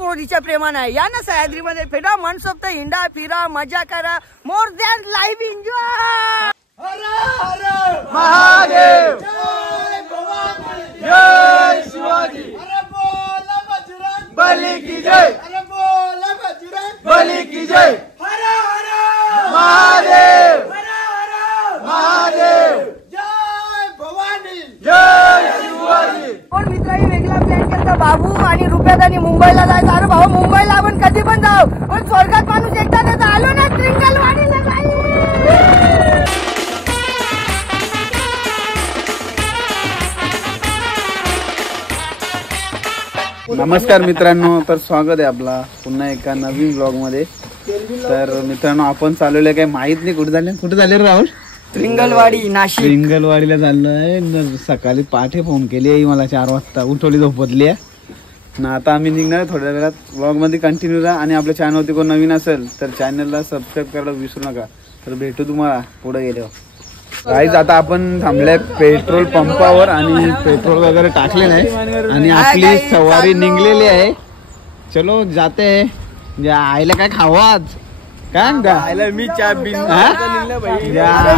पोरीच्या प्रेमानं आहे. या ना सह्याद्रीमध्ये फिरा, मनसोक्त हिंडा फिरा, मजा करा. More than live enjoy. हर हर महादेव. जय भवानी. जय शिवाजी. अरे बोला बजरंग बली की जय. अरे बोला बजरंग बली की जय. हर हर महादेव. हर हर महादेव. जय भवानी. जय शिवाजी. और मित्रांनी वेगळा प्लॅन केला. बाबू आणि रुपयात आणि मुंबईला जायचं. अरे भाऊ मुंबईला आपण कधी पण जाऊ, पण स्वर्गात माणूस एकदा तर आलो ना ट्रिंगलवाडीला. नमस्कार मित्रांनो, तर स्वागत आहे आपला पुन्हा एका नवीन ब्लॉग मध्ये. तर मित्रांनो आपण चालवले काही माहित नाही कुठे झाले राहुल. ट्रिंगलवाडी नाशिक. ट्रिंगलवाडीला चाललोय. सकाळी पहाटे फोन केली आई मला 4 वाजता उठवली झोपतली आहे ना. आता आम्ही निघणार थोड्या वेळात. ब्लॉग मध्ये कंटिन्यू राहा आणि आपल्या चॅनलवरती कोण नवीन असेल तर चॅनलला सबस्क्राईब करायला विसरू नका. तर भेटू तुम्हाला पुढे गेल्यावर. गाईज आता आपण थांबलोय पेट्रोल पंपावर आणि पेट्रोल वगैरे टाकलेलं आहे आणि आपली सवारी निघलेली आहे. चलो जाते. आईला काय खावा आज काय मी चहा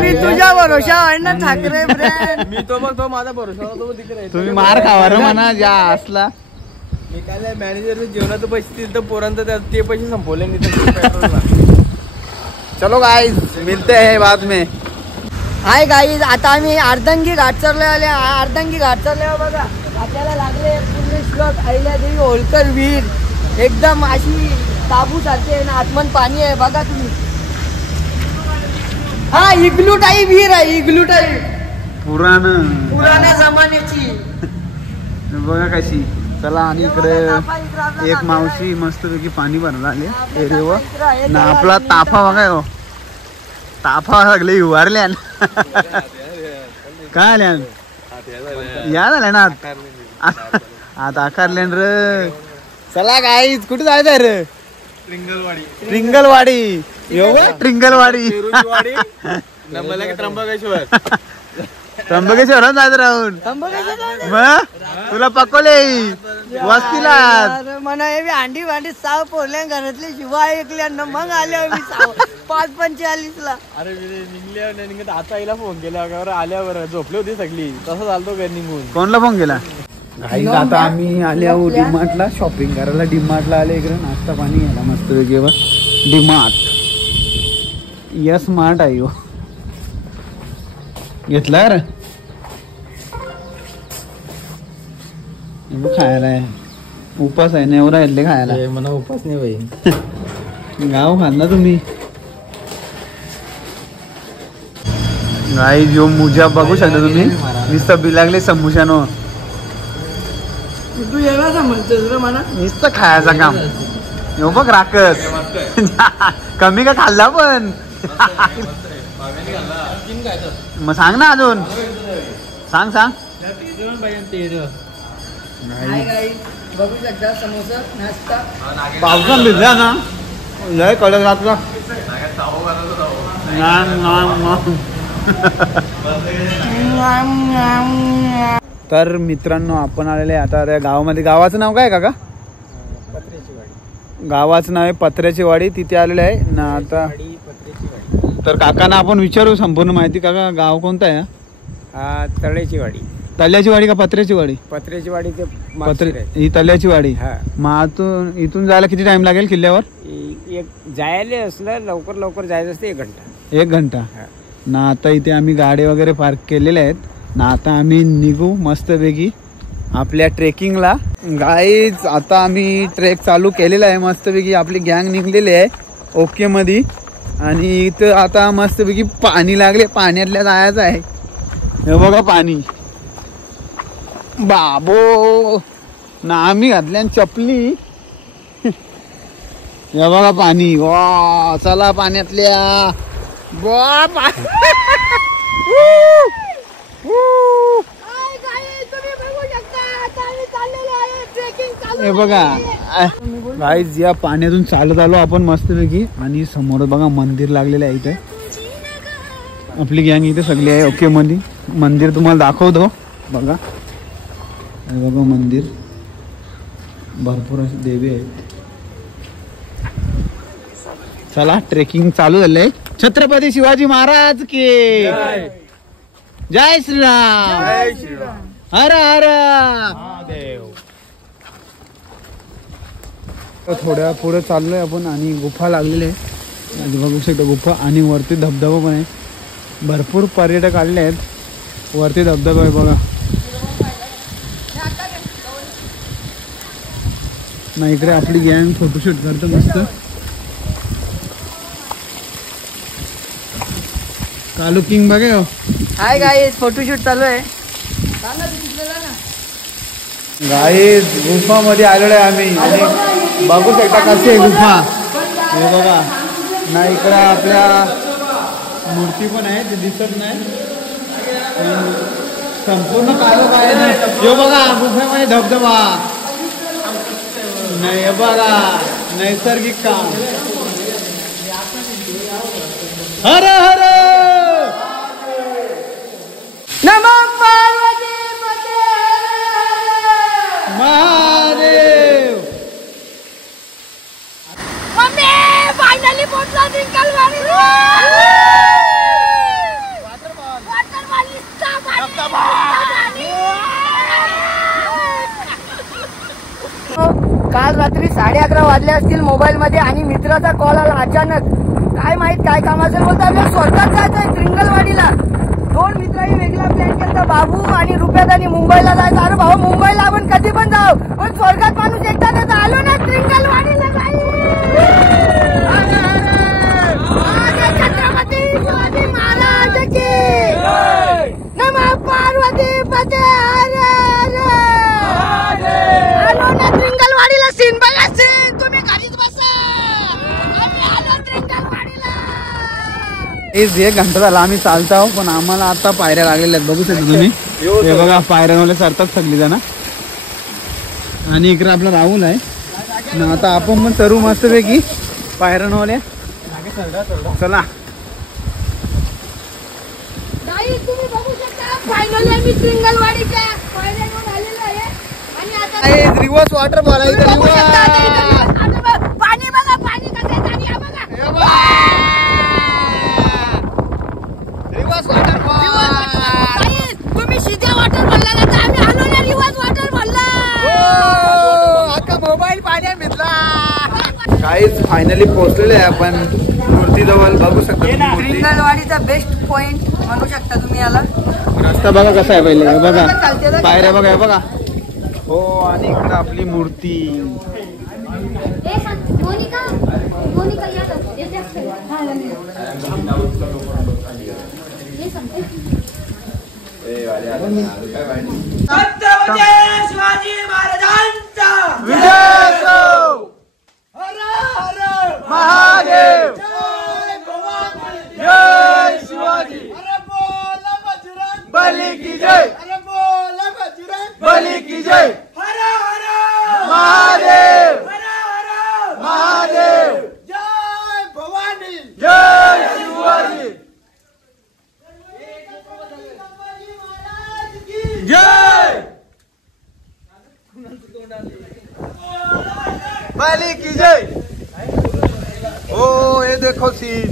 मी तुझ्या भरोशा ना ठाकरे. मी तो बघ, तो माझा भरोसा होता तिकडे. तुम्ही मार खावा रे म्हणा ज्या असला. मी काय मॅनेजर जेवणाचं पैसे दिले तर पोरांचं ते पैसे संपवले नाही. चलो गाईज मिलते हैं बाद में. हाय गाईज, आता आम्ही अर्धंगी घाट चढले आले. अर्धंगी घाट चढल्यावर बघा आपल्याला लागले पुण्यश्लोक अहिल्यादेवी होळकर विहीर. एकदम अशी ताबू सारखी आहे ना, आतमन पाणी आहे बघा तुम्ही. हा इग्लू टाईप विहीर आहे, इग्लू टाईप पुराण्या जमान्याची. बघा कशी. चला आणि इकडे एक मावशी मस्तपैकी पाणी भरला आले एरियावर ना. आपला ताफा बघा हो, ताफा लागले उभारल्या काय आल्या या झाल्या ना आता आकारले रे. चला गाईज कुठे जायचं आहे रे. ट्रिंगलवाडी ट्रिंगलवाडी त्र्यंबकेश्वर जायचं राहून तुला पकवले वस्तीला म्हणा. अंडी भांडी साव पोरल्या घरातले शिवा ऐकल्या ना मग आल्यावर 5:45ला. अरे निघल्या आता आईला फोन केला आल्यावर झोपली होती सगळी. तसं चालतो घर निघून. कोणला फोन केला. आता आम्ही आले आहोत डीमार्टला शॉपिंग करायला. डीमार्टला आले इकडे नाश्ता पाणी घ्यायला मस्त वेगळं. डीमार्ट यस मार्ट आहे हो. घेतला रे खायला आहे. उपास आहे नेवरा घेतले खायला. मला उपास नाही बाई. गाव खाल्ला तुम्ही. गाई जो मुजा बघू शकता तुम्ही. नुसतं बी लागले समोशानो. तू येणार का म्हणतोस रे मला. नुसतं खायचं काम. येऊ बघ राकस कमी का खाल्ला पण. मग सांग ना अजून. सांग बघू शकता समोसा नाश्ता. पावसान भिजला ना लय कडक रातला. तर मित्रांनो आपण आलेले आता त्या गावामध्ये. गावाचं नाव काय काका. गावाचं नाव आहे पत्र्याची वाडी. तिथे आलेले आहे ना आता. तर काकांना आपण विचारू संपूर्ण माहिती. काका गाव कोणतं आहे. तळ्याची वाडी. तल्याची वाडी का पत्र्याची वाडी. पत्र्याची वाडी ते ही तल्याची वाडी. मग इथून जायला किती टाइम लागेल किल्ल्यावर. जायला असलं लवकर जायचं असते 1 घंटा. 1 घंटा ना. आता इथे आम्ही गाडी वगैरे पार्क केलेले आहेत ना. आता आम्ही निघू मस्तपैकी आपल्या ट्रेकिंगला. गाईज आता आम्ही ट्रेक चालू केलेला आहे मस्तपैकी. आपली गँग निघलेली आहे ओके मध्ये. आणि इथं आता मस्तपैकी पाणी लागले. पाण्यातल्या जायचं आहे. हे बघा पाणी बाबो ना. आम्ही घातल्या चपली. हे बघा पाणी. वा चला पाण्यातल्या. हे बघा गाईज या पाण्यातून चालत आलो आपण मस्तपैकी. आणि समोर बघा मंदिर लागलेलं आहे इथे. आपली गँग इथे सगळी आहे ओके मध्ये. मंदिर तुम्हाला दाखवतो बघा. बघा मंदिर भरपूर अशी देवी आहेत. चला ट्रेकिंग चालू झालंय. छत्रपती शिवाजी महाराज की जय श्रीराम. हर हर महादेव. थोड्या पुढे चाललोय आपण आणि गुफा लागलेली आहे. बघू शकतो गुफा आणि वरती धबधबा पण आहे. भरपूर पर्यटक आलेले आहेत. वरती धबधबा आहे बघा. ना इकडे आपली गँग फोटोशूट करतो मस्त. कालू किंग बघा. हाय गाईज, फोटोशूट चालू आहे. गाईज गुफा मध्ये आलेलो आहे आम्ही आणि बघू शकता कशी आहे गुफा. हे बघा ना इकडे आपल्या मूर्ती पण आहे ते दिसत नाही. संपूर्ण कालो काय हे बघा गुफेमध्ये धबधबा नाही. हे बघा नैसर्गिक काम. हर हर नमो पार्वती पते महादेव. मम्मी फायनली पोहोचला ट्रिंकलवाडीला. काल रात्री 11:30 वाजले असतील मोबाईल मध्ये आणि मित्राचा कॉल आला अचानक. काय माहित काय काम असेल, बोलतो आपल्याला स्वर्गात जायचंय ट्रिंगलवाडीला. 2 मित्रांनी वेगळा प्लॅन केला, बाबू आणि रुपयात आणि मुंबईला जायचं. अरे भाऊ मुंबईला आपण कधी पण जाऊ, पण स्वर्गात माणूस एकदा नाही आलो ना ट्रिंगलवाडीला. छत्रपती शिवाजी महाराज की नमः पार्वती पते. आलो ना ट्रिंगलवाडीला. सीन बघा सीन, तुम्ही घरीच बसा. आम्ही आलो ट्रिंगलवाडीला. एक घंटा झाला आम्ही चालतो आहोत पण आम्हाला आता पायऱ्या लागलेल्या आहेत. बघू शकता तुम्ही. हे बघा पायऱ्यांवाले सरतात सगळी जण. आणि इकडे आपला राहुल आहे ना. आता आपण पण तरू मस्त पैकी पायऱ्यांवाले. चला तुम्ही बघू शकता फायनली आम्ही ट्रिंगलवाडीच्या पायऱ्यांवर आलेलो आहे. आणि आता रिवर्स वॉटरफॉल आहे. बघू शकता आता इथं पाणी बघा, पाणी कसं आहे. आणि हा बघा रिवर्स वॉटरफॉल. तुम्ही सीधे वॉटर भरला ना, तर आम्ही आलो ना रिवर्स वॉटर भरला. आता मोबाईल पाण्यात भिजला. काहीच फायनली पोहोचलेले आहे आपण मूर्तीजवळ. बघू शकता मूर्ती. ट्रिंगलवाडीचा बेस्ट पॉइंट म्हणू शकता तुम्ही याला. रस्ता बघा कसा आहे पहिले. हे बघा पायऱ्या बघा. हे बघा हो. आणि इकडे आपली मूर्ती. शिवाजी महाराजांचा महादेव. जय शिवाजी. बली की जय. बली की जय. महादेव. महादेव. जय भवानी. जय शिवाजी. जय बली की जय. हो हे देखो सीन.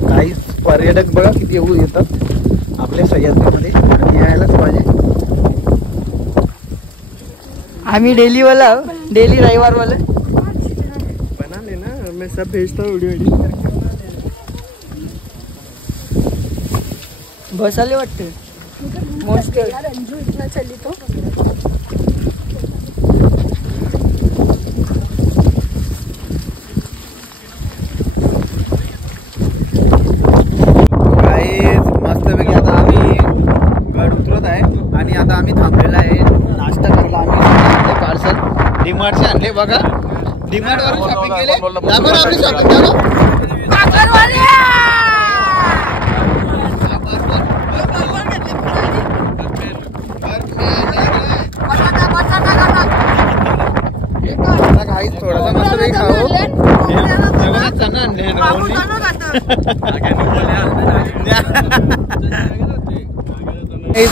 काही पर्यटक बघा किती येतात आपल्या सह्याद्रीमध्ये. यायलाच पाहिजे. आम्ही डेली वाला, डेली रविवार वाला. बना लेना, मैं सब भेजता हूँ वीडियो एडिट. बसाले वाटते मस्त. रंजू इतना चली तो मस्तपैकी आता आम्ही गड उतरत आहे आणि आता आम्ही थांबलेला आहे. नाश्ता करायला आम्ही पार्सल डीमार्टचे आणले. बघा डीमार्ट वरून शॉपिंग केले. दाखवा आपली शॉपिंग थोडासा मस्त पैकी खाऊ. चना आणले.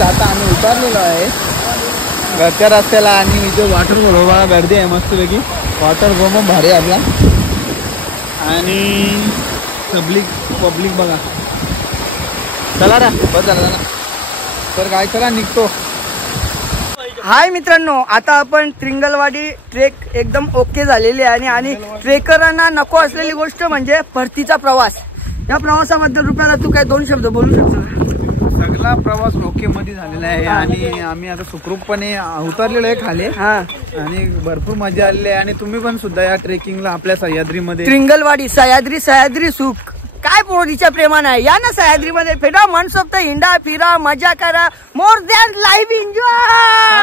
आता आम्ही उतरलेलो आहे घरच्या रस्त्याला आणि इथे वॉटर बघा गर्दी आहे मस्तपैकी. वॉटर पण भारी आहे आपला. आणि पब्लिक बघा. चला रा बस झाला ना. तर काय चला निघतो. हाय मित्रांनो, आता आपण त्रिंगलवाडी ट्रेक एकदम ओके झालेली आहे आणि ट्रेकरांना नको असलेली गोष्ट म्हणजे परतीचा प्रवास. या प्रवासाबद्दल रुपयाला तू काय 2 शब्द बोलू शकतो? सगळा प्रवास ओके मध्ये झालेला आहे आणि आम्ही आता सुखरूपपणे उतरलेलो आहे खाली. हा, आणि भरपूर मजा आलेली आहे. आणि तुम्ही पण सुद्धा या ट्रेकिंगला आपल्या सह्याद्रीमध्ये त्रिंगलवाडी सह्याद्री सुख काय पोरीच्या प्रेमान आहे. या ना सह्याद्रीमध्ये फिरा, मनसोक्त हिंडा फिरा, मजा करा. More than live enjoy.